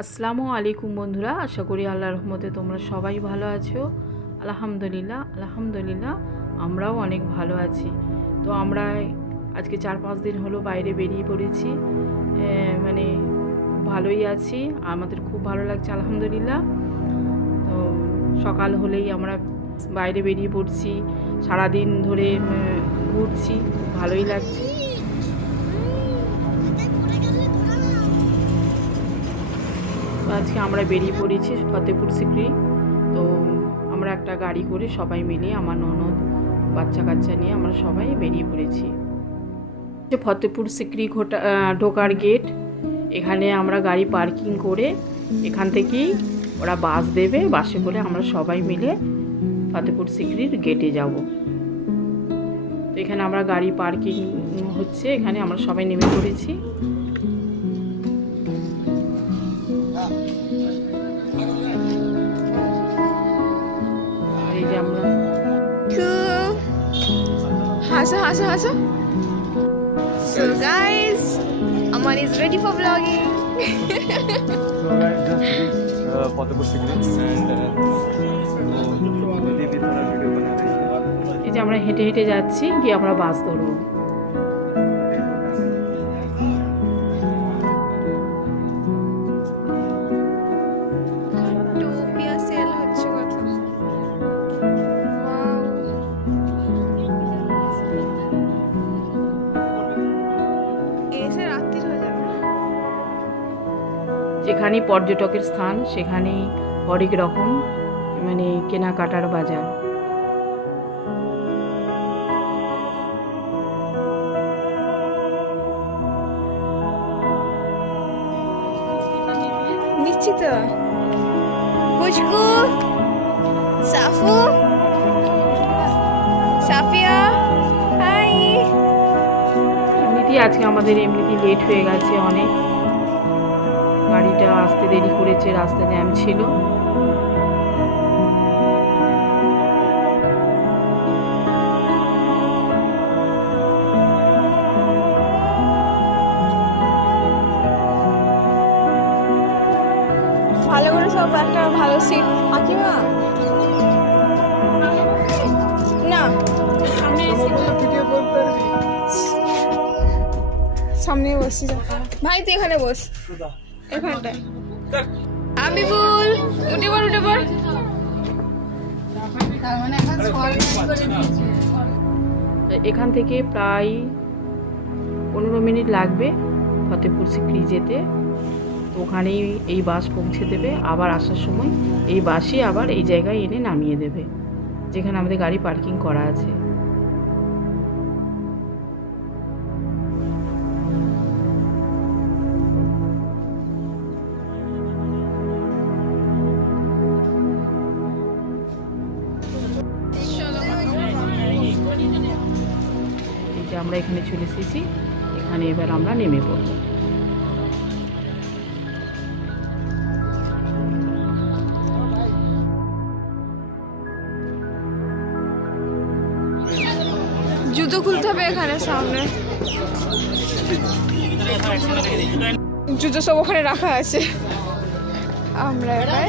আসসালামু আলাইকুম বন্ধুরা, আশা করি আল্লাহর রহমতে তোমরা সবাই ভালো আছো। আলহামদুলিল্লাহ আমরাও অনেক ভালো আছি। তো আমরা আজকে 4-5 দিন হলো বাইরে বেরিয়ে পড়েছি, মানে ভালোই আছি, আমাদের খুব ভালো লাগছে আলহামদুলিল্লাহ। তো সকাল হলেই আমরা বাইরে বেরিয়ে পড়ছি, সারাদিন ধরে ঘুরছি, খুব ভালোই লাগছে। তো আজকে আমরা বেরিয়ে পড়েছি ফতেপুর সিক্রি। তো আমরা একটা গাড়ি করে সবাই মিলে, আমার ননদ বাচ্চা কাচ্চা নিয়ে আমরা সবাই বেরিয়ে পড়েছি। ফতেপুর সিক্রি ঢোকার গেট, এখানে আমরা গাড়ি পার্কিং করে এখান থেকেই ওরা বাস দেবে, বাসে করে আমরা সবাই মিলে ফতেপুর সিক্রির গেটে যাব। তো এখানে আমরা গাড়ি পার্কিং হচ্ছে, এখানে আমরা সবাই নেমে পড়েছি। এই যে আমরা হাসো so guys Aman is ready for vlogging So guys, just reached Fatehpur Sikri and दीदी भी थोड़ा वीडियो बना रही है। এই যে আমরা হেঁটে হেঁটে যাচ্ছি, গিয়ে আমরা বাস ধরবো। টুপিয়া সেল হচ্ছে কত এসে রাত্রির হয়ে যাবে। যেখানে পর্যটকের স্থান সেখানেই হরেক রকম মানে কেনাকাটার বাজার। নিশ্চিত খুশকু সাফু সাফিয়া হাই। এমনিতেই আজকে আমাদের এমনিতেই লেট হয়ে গেছে অনেক, গাড়িটা আসতে দেরি করেছে, রাস্তা জ্যাম ছিল। ভালো করে সব একটা ভালো সিট আঁকিমা না সামনে বসছি। ভাই তুই এখানে বস, এখানটায়। আমি বল উঠে পড় এখান থেকে প্রায় 15 মিনিট লাগবে ফতেপুর সিক্রি যেতে। তো ওখানেই এই বাস পৌঁছে দেবে, আবার আসার সময় এই বাসই আবার এই জায়গায় এনে নামিয়ে দেবে, যেখানে আমাদের গাড়ি পার্কিং করা আছে। এই যে আমরা এখানে চলে এসেছি, এখানে এবার আমরা নেমে পড়ব। জুতো খুলতে হবে এখানে সামনে, জুতো সব ওখানে রাখা আছে। আমরা এবার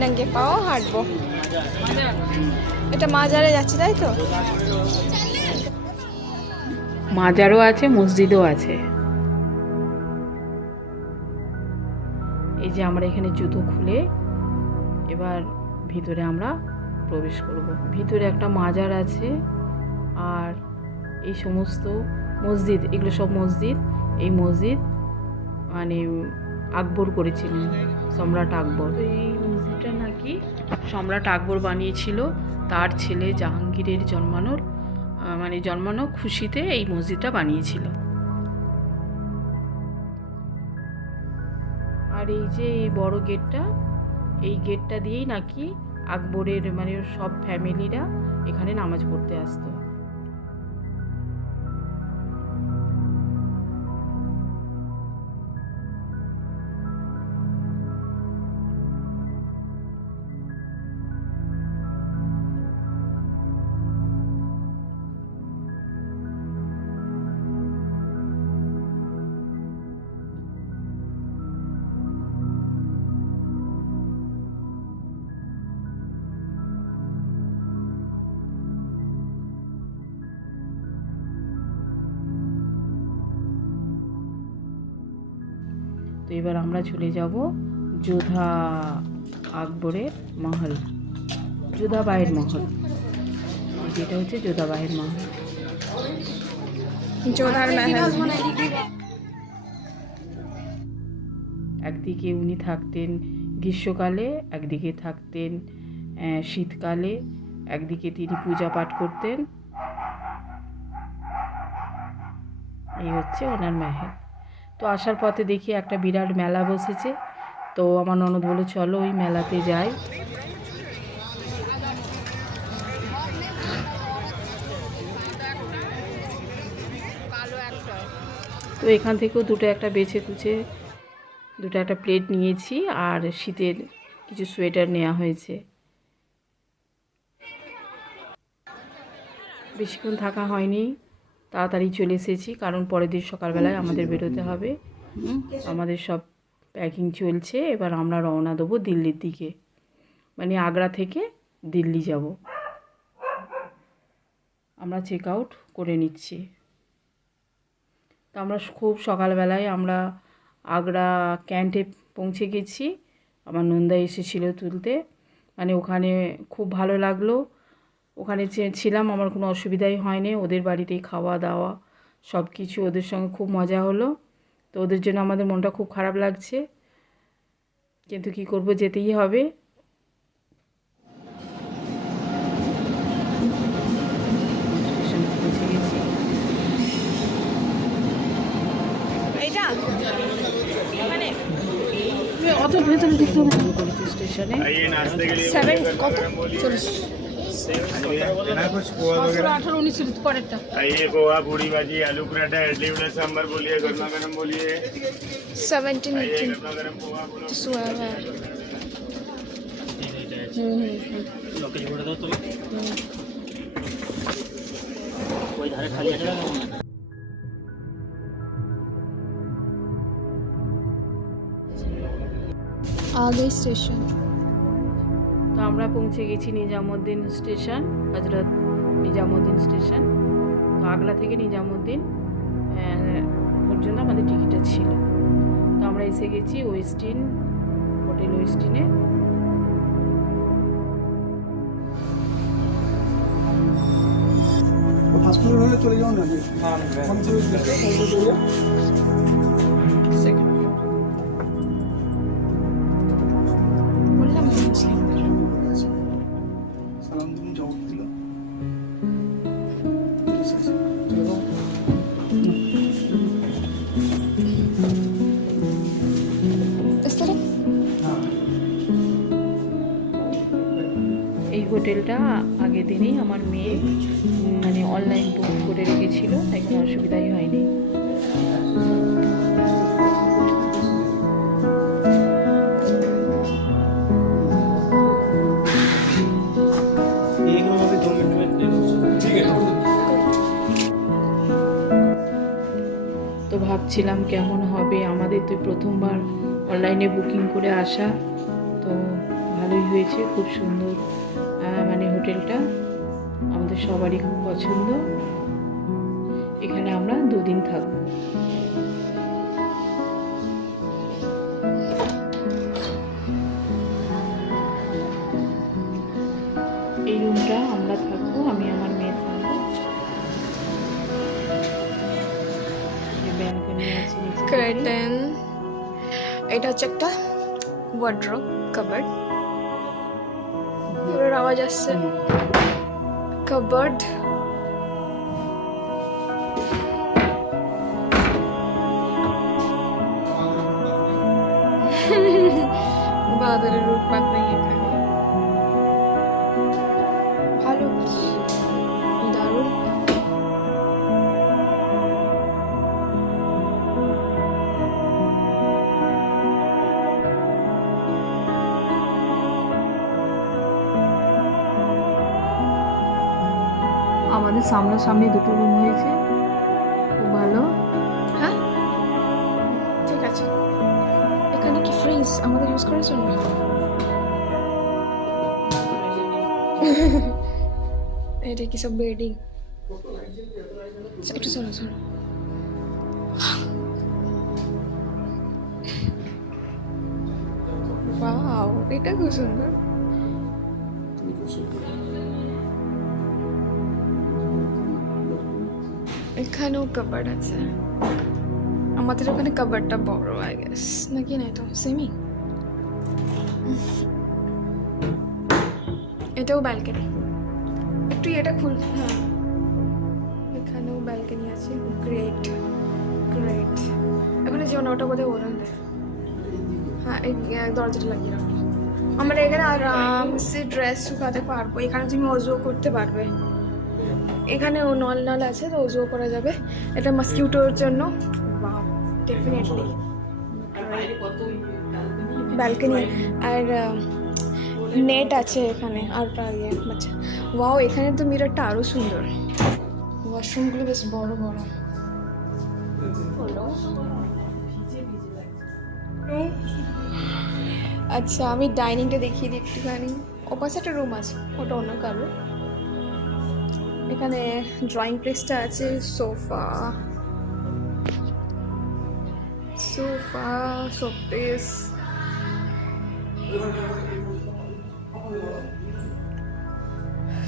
নাঙ্গে পাও হাঁটবো। এটা মাজারে যাচ্ছে তাই তো? মাজারও আছে, মসজিদও আছে। এই যে আমরা এখানে জুতো খুলে এবার ভিতরে আমরা প্রবেশ করব। ভিতরে একটা মাজার আছে, আর এই সমস্ত মসজিদ, এগুলো সব মসজিদ। এই মসজিদ মানে আকবর করেছিলেন, সম্রাট আকবর। এই মসজিদটা নাকি সম্রাট আকবর বানিয়েছিল, তার ছেলে জাহাঙ্গীরের জন্মানো খুশিতে এই মসজিদটা বানিয়েছিল। আর এই যে এই বড় গেটটা, এই গেটটা দিয়েই নাকি আকবরের মানে সব ফ্যামিলিরা এখানে নামাজ পড়তে আসতো। এবার আমরা চলে যাব যোধা আকবরের মহল, যোধাবাইয়ের মহল। যেটা হচ্ছে যোধাবাইয়ের মহল। जोधार महल। একদিকে উনি থাকতেন গ্রীষ্মকালে, একদিকে থাকতেন শীতকালে, একদিকে তিনি পূজা পাঠ করতেন। এই হচ্ছে ওনার মহল। তো আসার পথে দেখি একটা বিরাট মেলা বসেছে, তো আমার ননদ বলে চলো ওই মেলাতে যাই। তো এখান থেকেও দুটো একটা বেছে কুচে দুটো একটা প্লেট নিয়েছি, আর শীতের কিছু সোয়েটার নেওয়া হয়েছে। বেশিক্ষণ থাকা হয়নি, তাড়াতাড়ি চলে এসেছি, কারণ পরের দিন সকালবেলায় আমাদের বেরোতে হবে। আমাদের সব প্যাকিং চলছে। এবার আমরা রওনা দেবো দিল্লির দিকে, মানে আগ্রা থেকে দিল্লি যাব। আমরা চেক আউট করে নিচ্ছি। তো আমরা খুব সকালবেলায় আমরা আগ্রা ক্যান্টে পৌঁছে গেছি। আমার নন্দা এসেছিলো তুলতে, মানে ওখানে খুব ভালো লাগলো। ওখানে ছিলাম, আমার কোনো অসুবিধাই হয়নি। ওদের বাড়িতেই খাওয়া দাওয়া সব কিছু, ওদের সঙ্গে খুব মজা হলো। তো ওদের জন্য আমাদের মনটা খুব খারাপ লাগছে, কিন্তু কি করব, যেতেই হবে। স্টেশনে পৌঁছে গেছি। অত ভেতরে দেখতে হবে না, করেছি স্টেশনে। 7 কত 40 आइए पोहा पूरी भाजी आलू पराठा इडली वड़ा सांभर बोलिए गर्मा गर्म बोलिए 17 आइए 18 गर्मा गर्म पोहा बोलो तो 12 है। आ गई स्टेशन। তো আমরা পৌঁছে গেছি নিজামুদ্দিন স্টেশন, হজরত নিজামুদ্দিন স্টেশন। তো আগ্রা থেকে নিজামুদ্দিন পর্যন্ত আমাদের টিকিটটা ছিল। তো আমরা এসে গেছি ওয়েস্টিন হোটেল, ওয়েস্টিনে। হসপিটাল হয়ে চলে যাও না। বললাম মুসলিম। সালাম তুমি জবাব দিল। इस तरह এই হোটেলটা আগের দিনেই আমার মেয়ে মানে অনলাইন বুক করে রেখেছিল, তাই কোনো অসুবিধাই হয়নি। তো ভাবছিলাম কেমন হবে, আমাদের তো প্রথমবার অনলাইনে বুকিং করে আসা, তো ভালোই হয়েছে, খুব সুন্দর। মানে হোটেলটা আমাদের সবারই খুব পছন্দ। এখানে আমরা 2 দিন থাকবো। এই রুমটা আমরা থাকবো, আমি আমার মেয়ে থাকবো। ব্যালকনি আছে নিচে দিকে। কার্টেন, এটা হচ্ছে একটা ওয়ার্ড্রোব কাবার্ড। ওর আওয়াজ আসছে। কাবার্ড, বাদরের উৎপাত নেই এখানে। ভালো, দারুণ। আমাদের সামনাসামনি 2টো রুম হয়েছে, খুব ভালো। হ্যাঁ ঠিক আছে। এখানে কি ফ্রিজ আমাদের ইউজ করার জন্য? এটা কি সব বেডিং? একটু সরো সরো। এটা খুব সুন্দর। এখানেও কাবার্ড আছে। আমাদের ওখানে কাবার্ডটা বড় আই গেস, নাকি না? এটা সেমি। এটাও ব্যালকনি। একটু এটা খুল। হ্যাঁ, এখানেও ব্যালকনি আছে। Great great. এখানে যে ওটা বোধহয় ওরন দেয়। হ্যাঁ, এই দরজাটা লাগিয়ে রাখো। আমরা এখানে আরামসে ড্রেস শুকাতে পারবো। এখানে তুমি অজুও করতে পারবে। এখানে ও নল নল আছে, তো অজুও করা যাবে। এটা মসকিউটোর জন্য। Wow, definitely balcony. আর নেট আছে এখানে। আর ইয়ে আচ্ছা, ওয়াও, এখানে তো মিররটা আরো সুন্দর। ওয়াশরুমগুলো বেশ বড় বড়। আচ্ছা, আমি ডাইনিংটা দেখিয়ে দিই একটুখানি। ওপাশে একটা রুম আছে, ওটা অন্য কারো। এখানে ড্রয়িং প্লেসটা আছে। Sofa sofa showpiece.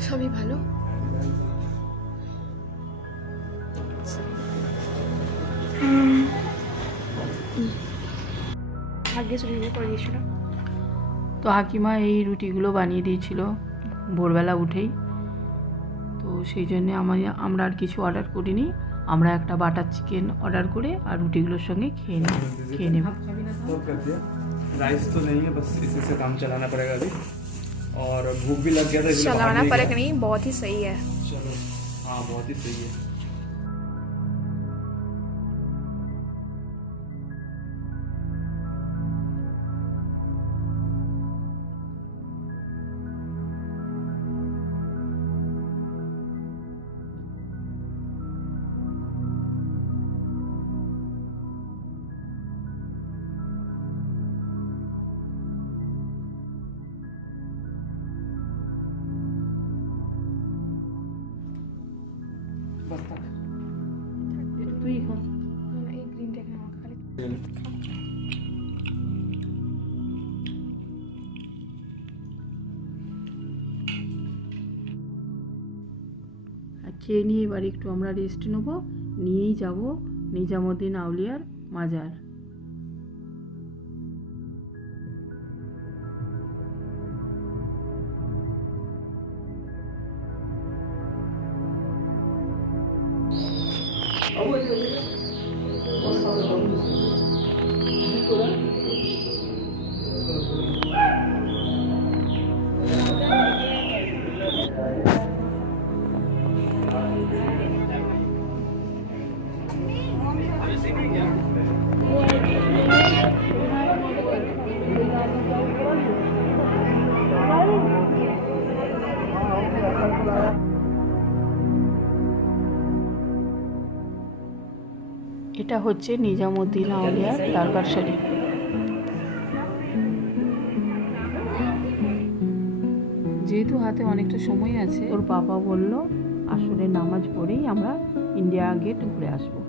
সবই ভালো। ভাগ্যে চুরি করে দিয়েছিল। তো হাকিমা এই রুটিগুলো বানিয়ে দিয়েছিল ভোরবেলা উঠেই। তো সেই জন্যে আমরা আর কিছু অর্ডার করিনি। আমরা একটা বাটার চিকেন অর্ডার করে আর রুটিগুলোর সঙ্গে খেয়ে নেব। राइस तो नहीं है, बस इसी से काम चलाना पड़ेगा अभी। और भूख भी लग गया था, इसलिए बाहर चलाना नहीं पड़ेगा गया। नहीं, बहुत ही सही है। चलो, हाँ बहुत ही सही है। তুই খা। এই গ্রিনটা এখানে আমাকে খালি আর খেয়ে নিয়ে এবার একটু আমরা রেস্ট নেবো, নিয়েই যাব নিজামুদ্দিন আউলিয়ার মাজার। এটা হচ্ছে নিজামুদ্দিন আউলিয়ার দরবার শরীফ। যেহেতু হাতে অনেকটা সময় আছে, ওর বাবা বলল আসরের নামাজ পড়েই আমরা ইন্ডিয়া গেট ঘুরে আসবো।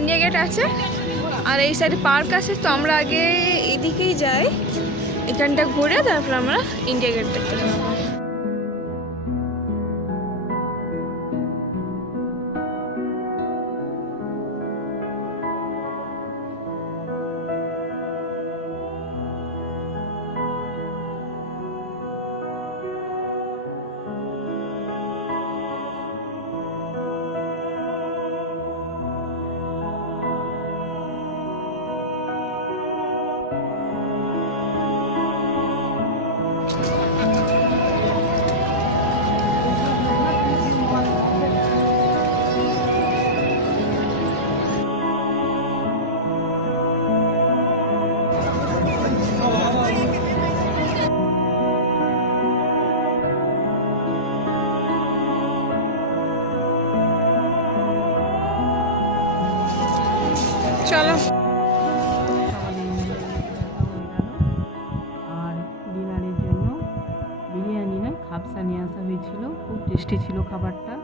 ইন্ডিয়া গেট আছে আর এই সাইডে পার্ক আছে। তো আমরা আগে এদিকেই যাই, এখানটা ঘুরে তারপর আমরা ইন্ডিয়া গেট দেখতে যাবো। চলো সকালে দেখা হয়ে গেল। আর ডিনারের জন্য বিরিয়ানি নয় খাপসা নিয়ে আসা হয়েছিল, খুব টেস্টি ছিল খাবারটা,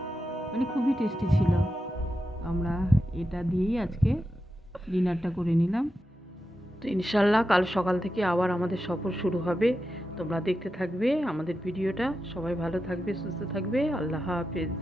মানে খুবই টেস্টি ছিল। আমরা এটা দিয়েই আজকে ডিনারটা করে নিলাম। তো ইনশাল্লাহ কাল সকাল থেকে আবার আমাদের সফর শুরু হবে। তোমরা দেখতে থাকবে আমাদের ভিডিওটা। সবাই ভালো থাকবে, সুস্থ থাকবে। আল্লাহ হাফেজ।